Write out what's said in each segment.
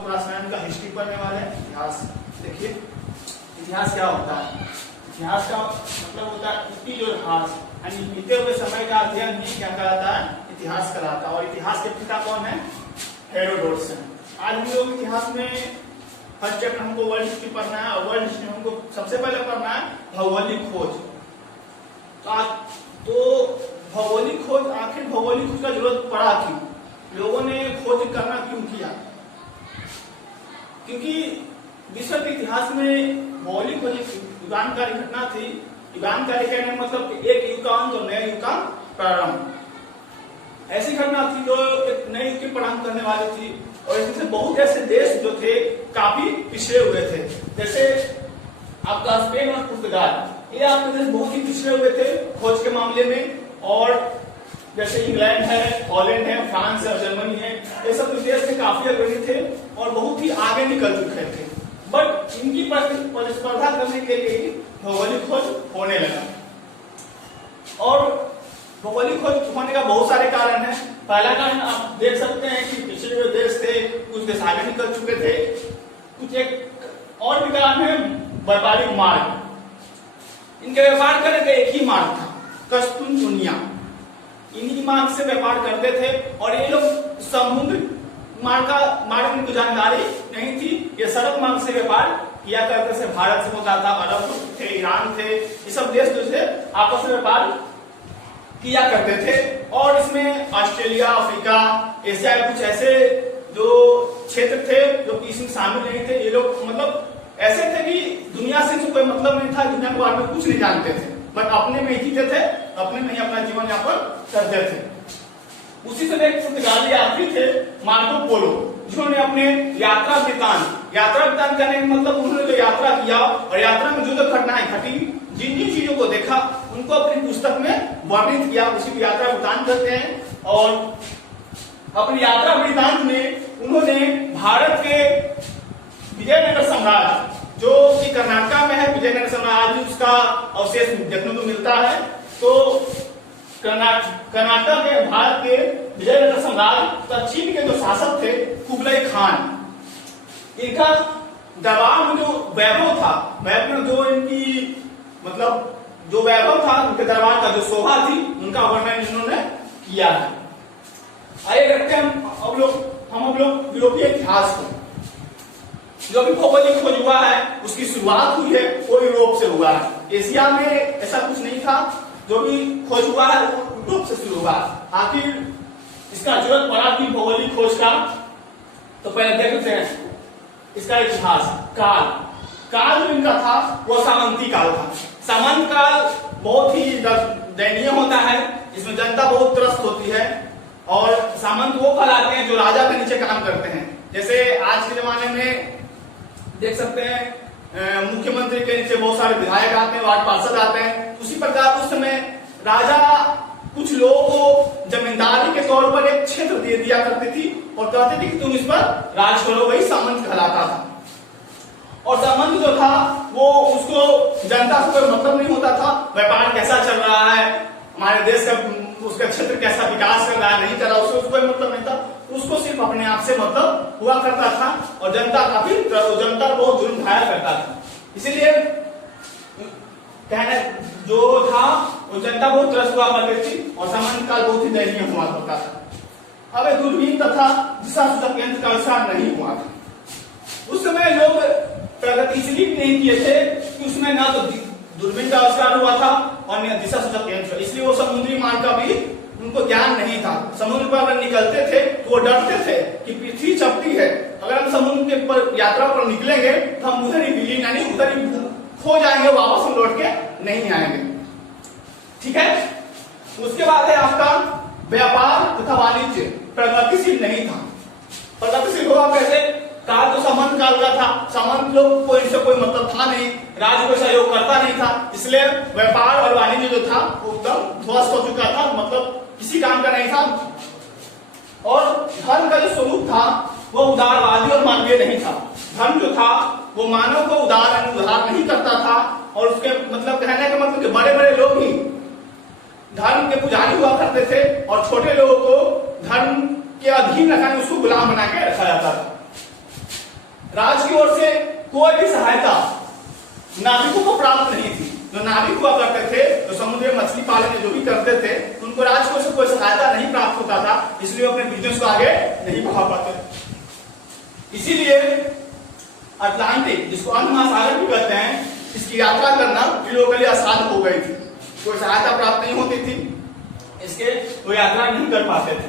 Class 9 का history पढ़ने वाले हैं। इतिहास देखिए, इतिहास क्या होता है? इतिहास का मतलब होता है उसकी जो इतिहास यानी बीते हुए समय का अध्ययन ही क्या कहलाता है? इतिहास कहलाता है। और इतिहास के पिता कौन है? हेरोडोटस है। आज हम लोग इतिहास में फर्स्ट चैप्टर हमको वर्ल्ड हिस्ट्री पढ़ना है और वर्ल्ड हिस्ट्री हमको सबसे पहले पढ़ना है भौगोलिक खोज। तो भौगोलिक खोज, आखिर भौगोलिक खोज का जरूरत पड़ा क्यों? लोगों ने खोज करना क्यों किया? क्योंकि विश्व के इतिहास में भौगोलिक खोज युगांतकारी घटना थी। युगांतकारी कहने का मतलब एक युग का अंत और नए युग का प्रारंभ। ऐसी घटना थी जो एक नए युग की प्रारंभ करने वाली थी और इसमें बहुत ऐसे देश जो थे काफी पिछड़े हुए थे। जैसे आपका स्पेन और पुर्तगाल, ये आपके देश बहुत ही पिछड़े हुए थे खोज के मामले में। और जैसे इंग्लैंड है, हॉलैंड है, फ्रांस है और जर्मनी है, ये सब देश में काफी अग्रणी थे और बहुत ही आगे निकल चुके थे। बट इनकी प्रतिस्पर्धा करने के लिए भौगोलिक खोज होने लगा। और भौगोलिक खोज होने का बहुत सारे कारण हैं। पहला कारण आप देख सकते हैं कि पिछड़े हुए देश थे, कुछ देश आगे निकल चुके थे। कुछ एक और भी कारण है व्यापारिक मार्ग। इनके व्यापार करने का एक ही मार्ग था, कस्तूनतुनिया। इन्हीं मार्ग से व्यापार करते थे और ये लोग समुद्र मार्ग में जानकारी नहीं थी। ये सड़क मार्ग से व्यापार किया करते थे। भारत से होता था, अरब थे, ईरान थे, ये सब देश जो थे आपस में व्यापार किया करते थे। और इसमें ऑस्ट्रेलिया, अफ्रीका, एशिया के कुछ ऐसे जो क्षेत्र थे जो कि इसमें शामिल नहीं थे। ये लोग मतलब ऐसे थे कि दुनिया से कोई मतलब नहीं था, दुनिया के बारे में कुछ नहीं जानते थे, बट अपने में ही जीते थे, अपने में ही अपना जीवन यापन करते थे। उसी समय एक पुर्तगाली यात्री थे मार्को पोलो, जिन्होंने अपने यात्रा वृत्तांत करने का मतलब उन्होंने जो यात्रा किया और यात्रा में जो घटनाएं घटी, जिन जिन चीजों को देखा, उनको अपनी पुस्तक में वर्णित किया। उसी को यात्रा वृत्तांत करते हैं। और अपनी यात्रा वृत्तांत में उन्होंने भारत के विजयनगर साम्राज्य, जो कि कर्नाटक में है, विजयनगर साम्राज्य, आज उसका अवशेष देखने को मिलता है। तो कर्नाटक के भारत के विजयनगर साम्राज्य चीन के जो शासक थे कुबलाई खान, इनका दरबार में जो वैभव था, जो इनकी मतलब जो वैभव था, उनके दरबार का जो शोभा थी, उनका वर्णन इन्होंने किया है। आइए देखते हैं हम लोग यूरोपीय इतिहास को। जो भी भौगोलिक खोज हुआ है उसकी शुरुआत हुई है वो यूरोप से हुआ है। एशिया में ऐसा कुछ नहीं था। जो भी खोज हुआ है वो यूरोप से शुरू हुआ। आखिर इसका जरूरत पड़ा कि भौगोलिक खोज का, तो पहले देखते हैं इसका इतिहास। काल जो इनका था वो सामंती काल था। सामंत काल बहुत ही दयनीय होता है, इसमें जनता बहुत त्रस्त होती है। और सामंत वो कहलाते हैं जो राजा के नीचे काम करते हैं। जैसे आज के जमाने में देख सकते हैं मुख्यमंत्री के नीचे बहुत सारे विधायक आते हैं, वार्ड पार्षद आते हैं। उसी प्रकार उस समय राजा कुछ लोगों को जमींदारी के तौर पर एक क्षेत्र दे दिया करती थी और कहते थे कि तुम इस पर राज करो, वही सामंत कहलाता था। और सामंत जो था वो उसको जनता से कोई मतलब नहीं होता था। व्यापार कैसा चल रहा है, हमारे देश का उसका क्षेत्र कैसा विकास कर रहा है, नहीं कर रहा, उसको कोई मतलब नहीं था। उसको सिर्फ अपने आप से मतलब हुआ करता था और जनता बहुत जुर्म ढाया करता था। इसीलिए कहना जो था वो जनता बहुत त्रस्त हुआ करती थी और सामंत काल बहुत ही दयनीय हुआ करता था। अब दूरबीन तथा दिशा सूचक यंत्र का आविष्कार नहीं हुआ था। उस समय लोग प्रगति इसलिए नहीं किए थे कि उसमें ना तो दूरबीन का आविष्कार हुआ था और न दिशा सूचक यंत्र, इसलिए वो समुद्री मार्ग का भी उनको ज्ञान नहीं था। समुद्र पर अगर निकलते थे तो वो डरते थे कि पृथ्वी चपटी है, अगर हम समुद्र के पर यात्रा पर निकलेंगे तो हम उधर ही विलीन यानी उधर ही खो जाएंगे, वापस हम लौट के नहीं आएंगे। ठीक है। उसके बाद है आपका व्यापार तथा वाणिज्य प्रगतिशील नहीं था। प्रगतिशील हुआ कैसे? काल तो सामंत काल का था। सामंत लोग को इससे कोई मतलब था नहीं, राज्य को सहयोग करता नहीं था, इसलिए व्यापार और वाणिज्य जो था वो एकदम ध्वस्त हो चुका था, मतलब किसी काम का नहीं था। और धर्म का जो स्वरूप था वो उदारवादी और मानवीय नहीं था। धर्म जो था वो मानव को उदार नहीं करता था और उसके मतलब कहने का मतलब कि बड़े बड़े लोग ही धर्म के पुजारी हुआ करते थे और छोटे लोगों को धर्म के अधीन रखा, उसको गुलाम बना के रखा जाता था। राज्य की ओर से कोई भी सहायता नाविकों को प्राप्त नहीं थी। जो नाविक हुआ करते थे, जो समुद्र में मछली पालन जो भी करते थे, उनको राज्य की ओर से कोई सहायता नहीं प्राप्त होता था, इसलिए अपने बिजनेस को आगे नहीं बढ़ा पाते। इसीलिए अटलांटिक, जिसको अंध महासागर भी कहते हैं, इसकी यात्रा करना इन लोगों के लिए आसान हो गई थी। कोई सहायता प्राप्त नहीं होती थी, इसके वो यात्रा नहीं कर पाते थे।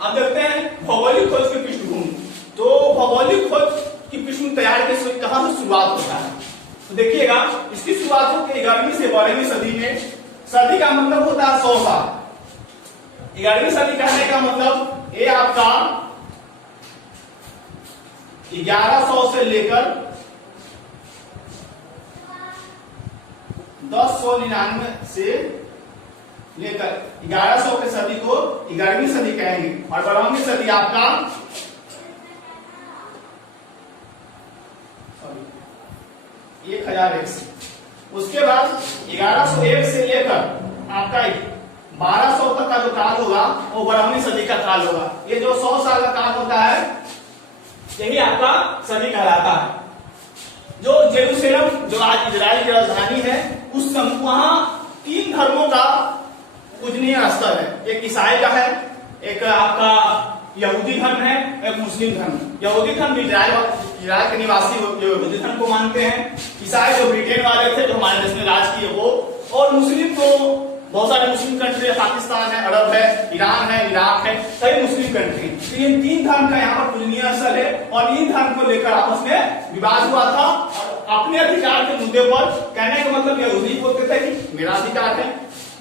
अब देखते हैं भौगोलिक खोज की पृष्ठभूमि। तो भौगोलिक खोज की पृष्ठभूमि तैयार कहां से शुरुआत होता है? तो देखिएगा, इसकी शुरुआत होती है 11वीं से 12वीं सदी में। सदी का मतलब होता है 100 साल। 11वीं सदी कहने का मतलब ये आपका 1100 से लेकर 1099 से लेकर 1100 की सदी को 11वीं सदी कहेंगे, और 12वीं सदी आपका 1001 से। उसके बाद 1101 से लेकर आपका 1200 तक का जो काल होगा वो 12वीं सदी का काल होगा। ये जो 100 साल का काल होता है यही आपका सदी कहलाता है। जो जेरूसलम, जो आज इजराइल की राजधानी है, उस समय वहां 3 धर्मों का पूजनीय स्थल है। एक ईसाई का है, एक आपका यहूदी धर्म है, एक मुस्लिम धर्म। यहूदी धर्म इजराइल के निवासी यहूदी धर्म को मानते हैं। ईसाई जो ब्रिटेन वाले थे, जो हमारे देश में राज किए वो, और मुस्लिम तो बहुत सारे मुस्लिम कंट्री है, पाकिस्तान है, अरब है, ईरान है, इराक है, कई मुस्लिम कंट्री। तो ये 3 धर्म का यहाँ पर पूजनीय स्थल है, और इन धर्म को लेकर आपस में विवाद हुआ था। और अपने अधिकार के मुद्दे पर कहने का मतलब यहूदी बोलते थे कि मेरा अधिकार है,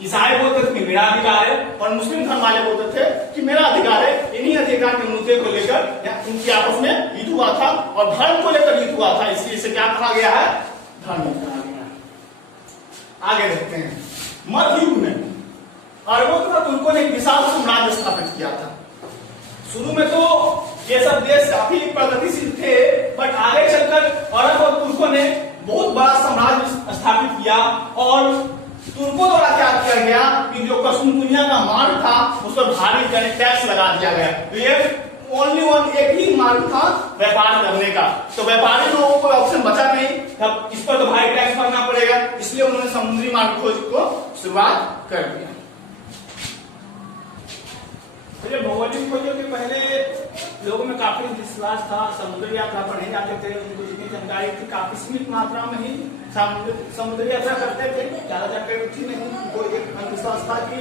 ईसाई बोलते थे कि मेरा अधिकार है, और मुस्लिम धर्म वाले बोलते थे कि मेरा अधिकार है। इन्हीं अधिकार के मुद्दे को लेकर उनके आपस में युद्ध हुआ था, और धर्म को लेकर युद्ध हुआ था, इसलिए इसे क्या कहा गया है? धर्म कहा गया है। आगे देखते हैं, मध्य युग में अरबों तथा तुर्कों ने एक विशाल साम्राज्य स्थापित किया था। शुरू में तो ये सब देश काफी प्रगतिशील थे, बट आगे चलकर अरब और तुर्कों ने बहुत बड़ा साम्राज्य स्थापित किया। और तुर्कों द्वारा क्या किया गया कि जो कसुमतुनिया का मार्ग था उस पर भारी टैक्स लगा दिया गया। तो ये ओनली एक ही मार्ग था व्यापार करने का, तो व्यापारी लोगों को ऑप्शन बचा नहीं, तब इस पर तो भारी टैक्स भरना पड़ेगा, इसलिए उन्होंने समुद्री मार्ग खोज को शुरुआत कर दिया। तो भौगोलिक खोजों के पहले लोगों में काफी विश्वास था, समुद्री यात्रा पर नहीं जाते थे, उनको जितनी जानकारी थी काफी सीमित मात्रा में ही समुद्री यात्रा करते थे, ज्यादा जानकारी थी नहीं। कोई एक अंधविश्वास था कि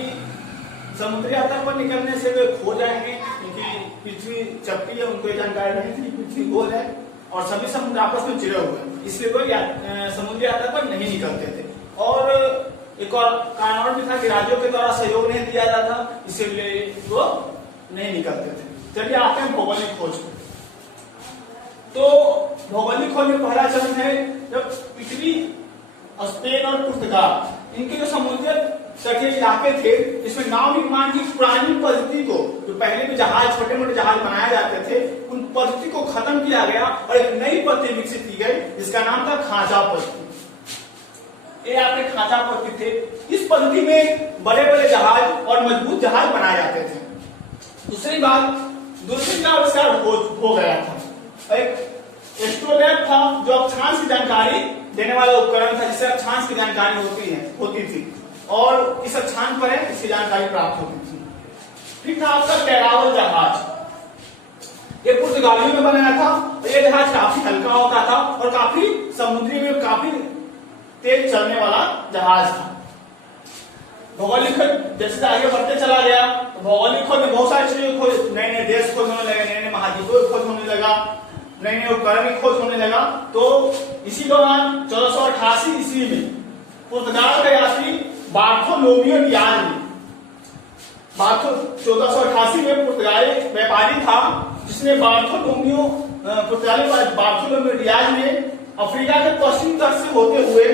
समुद्री यात्रा पर निकलने से वे खो जाएंगे, क्योंकि पृथ्वी चपटी है, उनको जानकारी नहीं थी पृथ्वी गोल है और सभी समुद्र आपस में चिरे हुए, इसलिए कोई समुद्री यात्रा पर नहीं निकलते थे। और एक और कारण और भी था कि राज्यों के द्वारा सहयोग नहीं दिया जाता, इसीलिए वो नहीं निकलते थे। चलिए आते हैं भौगोलिक खोज। तो भौगोलिक खोज में पहला चरण है जब इटली, स्पेन और पुर्तगाल, इनके जो समुद्र तटीय इलाके थे, इसमें नाव निर्माण की पुरानी पद्धति को, जो पहले भी जहाज, छोटे मोटे जहाज बनाए जाते थे, उन पद्धति को खत्म किया गया और एक नई पद्धति विकसित की गई, जिसका नाम था खांचा पद्धति। ये आपके खांचा पद्धति थे। इस पद्धति में बड़े बड़े जहाज और मजबूत जहाज बनाए जाते थे। दूसरी बात, दूरबीन का आविष्कार हो गया था। एक एस्ट्रोलैब था, जो अक्षांश की जानकारी देने वाला उपकरण था, जिससे अक्षांश की जानकारी होती थी, और इस अक्षांश पर इसकी जानकारी प्राप्त होती थी। फिर था आपका टेरावल जहाज। ये पुर्तगालियों में बनाया था, और ये जहाज काफी हल्का होता था और काफी समुद्री में काफी तेज चलने वाला जहाज था। भौगोलिक खोज जैसे आगे बढ़ते चला गया, तो भौगोलिक खोज में बहुत सारी चीजों खोज, नए नए देश खोज होने लगे, नए नए महाद्वीपों की खोज होने लगा, नए नए उपकरण की खोज होने लगा। तो इसी दौरान 1488 ईस्वी में पुर्तगाल का यात्री बार्थोलोमियो डियाज ने, 1488 में पुर्तगाली व्यापारी था जिसने बार्थोलोमियो डियाज ने अफ्रीका के पश्चिम तट से होते हुए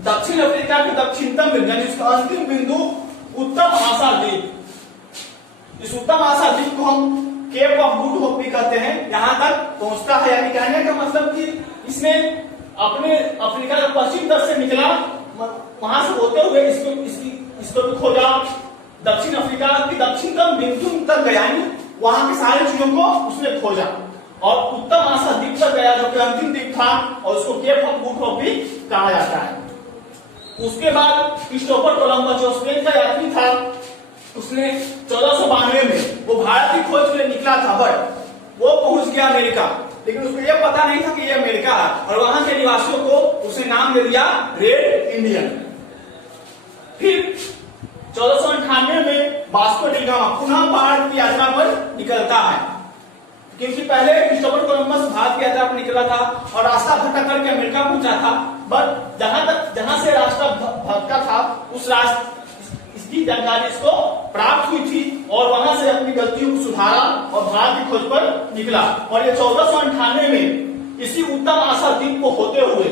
दक्षिण अफ्रीका के दक्षिणतम बिंदु, जिसका अंतिम बिंदु उत्तर महासागरीय, इस उत्तर महासागरीय को हम केप ऑफ गुड होप भी कहते हैं, यहां तक पहुंचता है। यानी कहने का मतलब कि इसने अपने अफ्रीका के पश्चिम तट से निकला, वहां से होते हुए इसको भी खोजा, दक्षिण अफ्रीका की दक्षिणतम बिंदु तक गया, वहां की सारी चीजों को उसने खोजा। और उत्तम आशा द्वीप पर गया जो कि अंतिम द्वीप था और उसको केप ऑफ गुड होप भी कहा जाता है। उसके बाद क्रिस्टोफर कोलंबस जो स्पेन का यात्री था, उसने 1492 में वो भारत की खोज के लिए निकला था, बट वो पहुंच गया अमेरिका, लेकिन उसको यह पता नहीं था कि ये अमेरिका है और वहां के निवासियों को उसने नाम दे दिया रेड इंडियन। फिर 1498 में वास्को डी गामा पुनः भारत की यात्रा पर निकलता है, क्योंकि पहले क्रिस्टोफर कोलंबस भारत की यात्रा पर निकला था और रास्ता भटक करके अमेरिका पहुंचा था, बट जहां से रास्ता भटका था उस रास्ते इसकी जानकारी इसको प्राप्त हुई थी और वहां से अपनी गलतियों को सुधारा और भारत की खोज पर निकला। और ये 1498 में इसी उत्तम आशा द्वीप को होते हुए,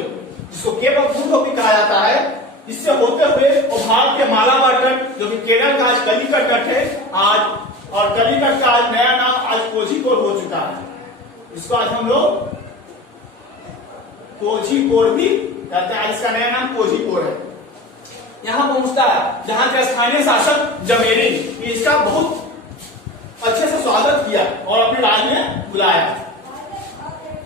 जिसको केप ऑफ गुड होप भी कहा जाता है, इससे होते हुए और भारत के मालाबार तट जो कि केरल का आज कलिकट तट है आज, और कलिकट का आज नया नाम आज कोझिकोड हो चुका है। इसको आज हम लोग कोझिकोड भी कहते हैं, इसका नया नाम कोझिकोड है। यहां पहुंचता है जहां के स्थानीय शासक जमेरी इसका बहुत अच्छे से स्वागत किया और अपने राज्य में बुलाया,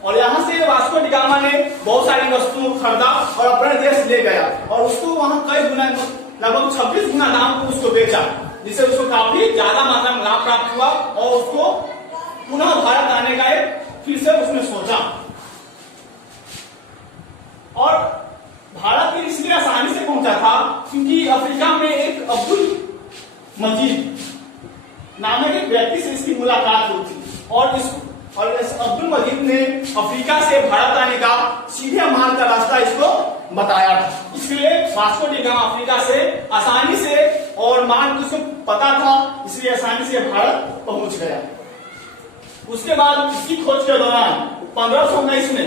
और यहां से वास्को डी गामा ने बहुत सारी वस्तुओं खरीदा और अपने देश ले गया और उसको वहां कई गुना लगभग 26 गुना दाम को उसको बेचा, जिससे उसको काफी ज्यादा मात्रा में लाभ प्राप्त हुआ और उसको पुनः भारत आने का फिर से उसने सोचा। और भारत में इसलिए आसानी से पहुंचा था क्योंकि अफ्रीका में एक अब्दुल मजीद नामक एक व्यक्ति से इसकी मुलाकात हुई थी और इस अब्दुल मजीद ने अफ्रीका से भारत आने का सीधे मार्ग का रास्ता इसको बताया था। इसलिए वास्को डी गामा अफ्रीका से आसानी से और मार्ग उसको पता था, इसलिए आसानी से भारत पहुंच गया। उसके बाद इसकी खोज के दौरान 1519 में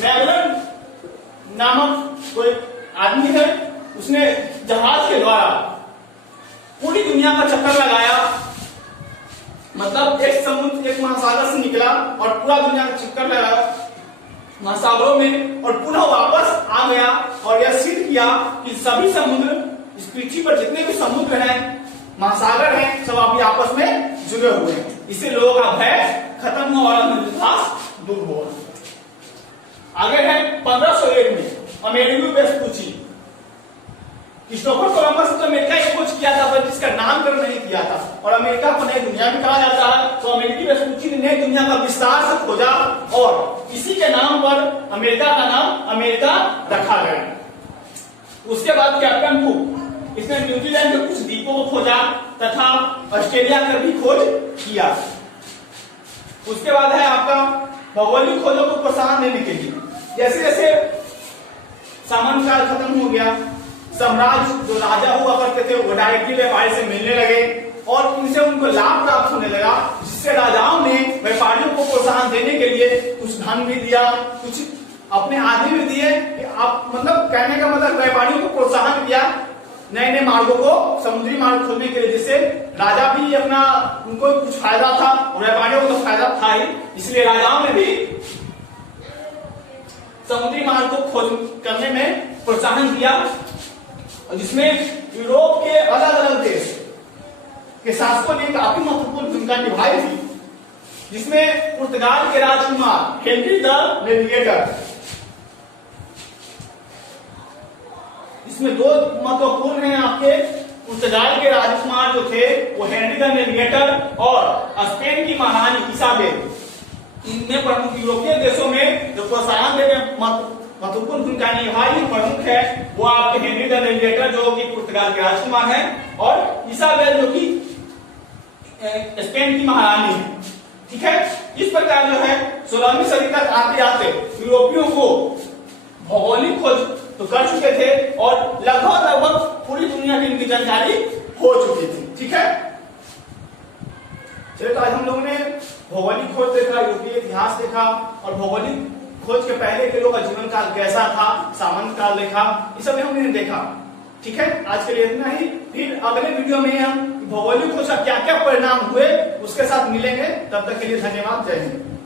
मैगलन नामक कोई आदमी है, उसने जहाज के द्वारा पूरी दुनिया का चक्कर लगाया, मतलब एक समुद्र एक महासागर से निकला और पूरा दुनिया का चक्कर लगाया महासागरों में और पुनः वापस आ गया और यह सिद्ध किया कि सभी समुद्र इस पृथ्वी पर जितने भी समुद्र हैं, महासागर हैं, सब अभी आपस में जुड़े हुए हैं। इससे लोगों का भय खत्म हुआ और अंधविश्वास दूर हुआ। आगे है 1501 में अमेरिकी वेस्पुची। क्रिस्टोफर कोलंबस ने अमेरिका की खोज किया था पर जिसका नामकरण नहीं किया था और अमेरिका को नई दुनिया भी कहा जाता है, तो अमेरिकी वेस्पुची ने नई दुनिया का विस्तार से खोजा और इसी के नाम पर अमेरिका का नाम अमेरिका रखा गया। उसके बाद कैप्टन कुक, इसने न्यूजीलैंड के कुछ द्वीपों को खोजा तथा ऑस्ट्रेलिया का भी खोज किया। उसके बाद है आपका भौगोलिक खोजों को प्रोत्साहन देने के लिए जैसे जैसे सामंत काल खत्म हो गया, साम्राज्य जो राजा हुआ करते थे वो डायरेक्टली व्यापारी से मिलने लगे और इनसे उनको लाभ प्राप्त होने लगा, जिससे राजाओं ने व्यापारियों को प्रोत्साहन देने के लिए कुछ धन भी दिया, कुछ अपने आदमी भी दिए। आप मतलब कहने का मतलब व्यापारियों को प्रोत्साहन किया नए नए मार्गों को, समुद्री मार्ग खोलने के लिए, जिससे राजा भी अपना उनको कुछ फायदा था और व्यापारियों को तो फायदा था ही, इसलिए राजाओं ने भी समुद्री मार्ग को खोज करने में प्रोत्साहन दिया, जिसमें यूरोप के अलग अलग देश के शासकों ने काफी महत्वपूर्ण भूमिका निभाई थी, जिसमें पुर्तगाल के राजकुमार हेनरी द नेविगेटर, इसमें दो महत्वपूर्ण हैं आपके पुर्तगाल के राजकुमार जो थे वो हेनरी द नेविगेटर और स्पेन की महारानी इसाबेल। इनमें प्रमुख यूरोपीय देशों में जो प्रोत्साहन देने महत्वपूर्ण भूमिका निभाई प्रमुख है वो आपके हेनरी द नेविगेटर जो कि पुर्तगाल के राजकुमार हैं और इसाबेल जो कि स्पेन की महारानी है। ठीक है, इस प्रकार जो है 16वीं सदी तक आते आते यूरोपियों को भौगोलिक खोज तो कर चुके थे और लगभग पूरी दुनिया की इनकी जानकारी हो चुकी थी। ठीक है, चलिए तो आज हम लोगों ने भौगोलिक खोज देखा, यूरोपीय इतिहास देखा और भौगोलिक खोज के पहले के लोगों का जीवन काल कैसा था, सामंत काल देखा, ये सब हमने देखा। ठीक है, आज के लिए इतना ही। फिर अगले वीडियो में हम भौगोलिक खोज का क्या क्या परिणाम हुए उसके साथ मिलेंगे। तब तक के लिए धन्यवाद, जय हिंद।